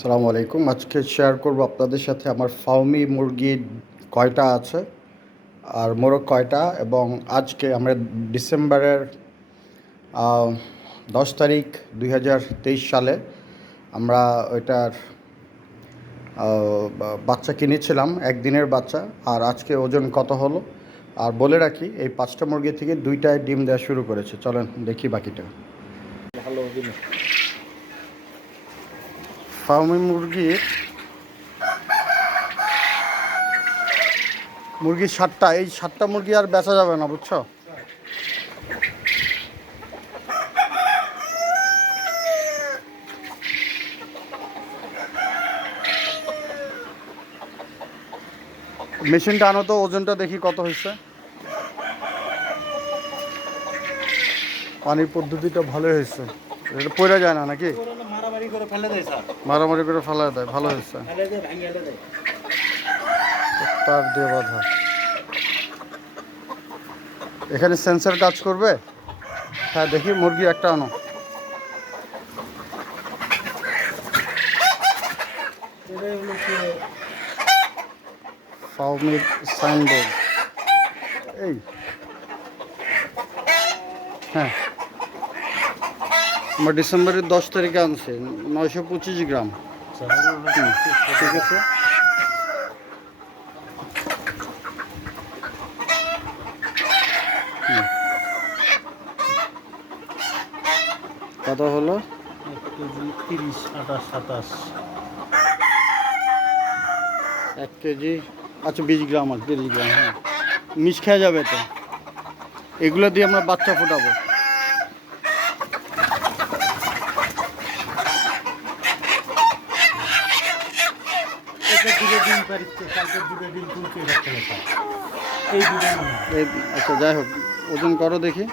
আসসালামু আলাইকুম। আজকে শেয়ার করব আপনাদের সাথে আমার ফার্মি মুরগির কয়টা আছে আর মোরগ কয়টা, এবং আজকে আমরা ডিসেম্বরের 10 তারিখ 2023 সালে আমরা ওইটার বাচ্চা কিনেছিলাম, একদিনের বাচ্চা। আর আজকে ওজন কত হলো আর বলে রাখি, এই 5টা মুরগি থেকে 2টায় ডিম দেওয়া শুরু করেছে। চলেন দেখি বাকিটা। ভালো ফার্মি মুরগি 7টা, এই 7টা মুরগি আর বেচা যাবে না, বুঝছো? মেশিনটা আনো তো, ওজনটা দেখি কত হয়েছে। পানির পদ্ধতিটা ভালোই হয়েছে, এটা পড়ে যায় না নাকি? মারামারি করে ফেলে দেয় স্যার, মারামারি করে ফেলা দেয়, ভালো হয়েছে। ফেলে দেয়, ভাঙিয়ে দেয়। তার দিয়ে বাঁধা। এখানে সেন্সর কাজ করবে। হ্যাঁ দেখি, মুরগি একটা আনো। এটাই হলো কি ফার্মির সাইনবোর্ড। এই হ্যাঁ, আমরা ডিসেম্বরের 10 তারিখে আনছি, 925 গ্রাম। ঠিক আছে। কত হলো? 1 কেজি 30, 28, 27। 1 কেজি, আচ্ছা 20 গ্রাম আছে, 30 গ্রাম। হ্যাঁ, মিশ খেয়ে যাবে তো। এগুলো দিয়ে আমরা বাচ্চা ফোটাবো। এটা দুটো দিন পারিচ্ছে, কালকে দুটো দিন তুলতে যাচ্ছে না স্যার, এই দুটো মনে হয়। আচ্ছা যাই হোক, ওজন করো দেখি।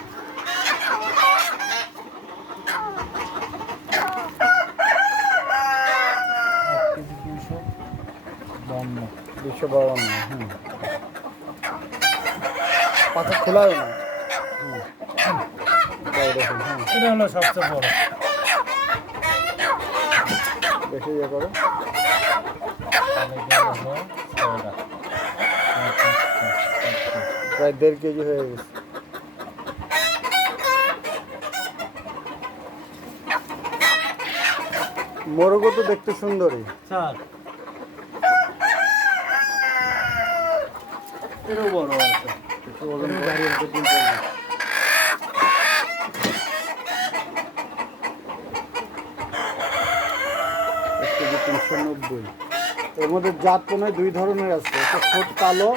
252। হুম, পাখা খোলাও না। তাই দেখুন। হ্যাঁ, এটা হলো সবচেয়ে বড়। দেখে ইয়ে করো। প্রায় 1.5 কেজি হয়ে গেছে। মোরগও তো দেখতে সুন্দরই স্যার, এরও বড় আছে। ওজন গাড়ি আছে 3 কেজি 390। এর মধ্যে জাত মনে হয় 2 ধরনের আছে, একটা ঠোঁট কালো,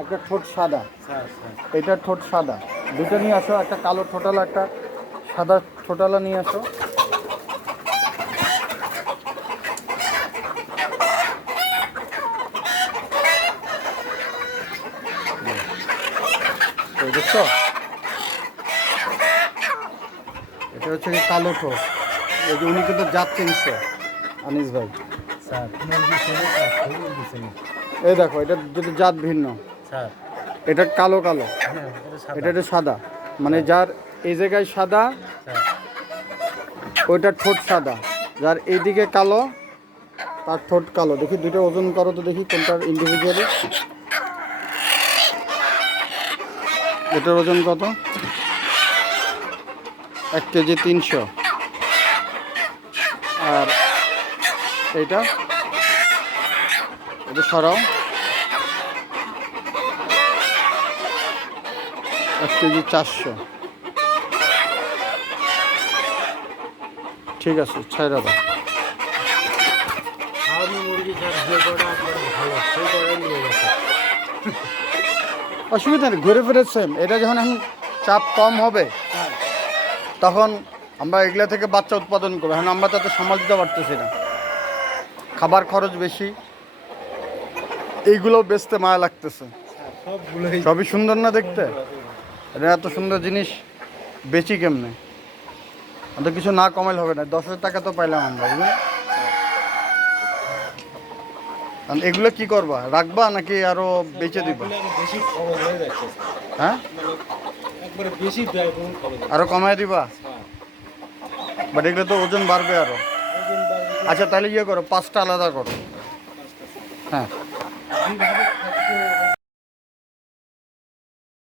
একটা ঠোঁট সাদা। স্যার স্যার এইটার ঠোঁট সাদা। দুটো নিয়ে আসো, একটা কালো ঠোঁটালা, একটা সাদা ঠোঁটালা নিয়ে আসো। এই দেখছো, এটা হচ্ছে কি কালো ঠোঁট। এই যে উনি কিন্তু জাত চিনছে, আনিস ভাই। স্যার মুরগি ছিল, স্যার মুরগি ছিল। এই দেখো, এটা যদি জাত ভিন্ন, স্যার এটা কালো কালো, হ্যাঁ, এটা একটু সাদা। মানে যার এই জায়গায় সাদা, স্যার ওইটার ঠোঁট সাদা। যার এইদিকে কালো, তার ঠোঁট কালো। দেখি দুটো ওজন করো তো দেখি, কোনটার ইন্ডিভিজুয়ালি। এটার ওজন কত? 1 কেজি 300। আর এইটা, এটা সরাও। 1 কেজি 400। ঠিক আছে, ছাইরা দাও। ফার্মি মুরগি স্যার যে কটা একবারে ভালো, সেই কটাই নিয়ে গেছে। অসুবিধা নেই, ঘুরে ফিরে সেম। এটা যখন এখন চাপ কম হবে, তখন আমরা এগুলা থেকে বাচ্চা উৎপাদন করবো। এখন আমরা তাতে সামাল দিতে পারতেছি না, খাবার খরচ বেশি, এইগুলো বেচতে মায়া লাগতেছে। সবগুলোই সবই সুন্দর না দেখতে? এটা এত সুন্দর জিনিস বেচি কেমনে? আমাদের কিছু না কমাইলে হবে না। 10,000 টাকা তো পাইলাম আমরা, বুঝলি? এগুলো কি করবা, রাখবা নাকি আরো বেচে দিবা? বেশি খরচ হয়ে যাচ্ছে, হ্যাঁ, একবারে বেশি ব্যয়বহুল খরচ। আরো কমায় দিবা? বাট এগুলো তো ওজন বাড়বে আরো। চিকেন বার্বিকিউ আচ্ছা তাহলে ইয়ে করো, 5টা আলাদা করো। হ্যাঁ দুইভাবে খাদ্য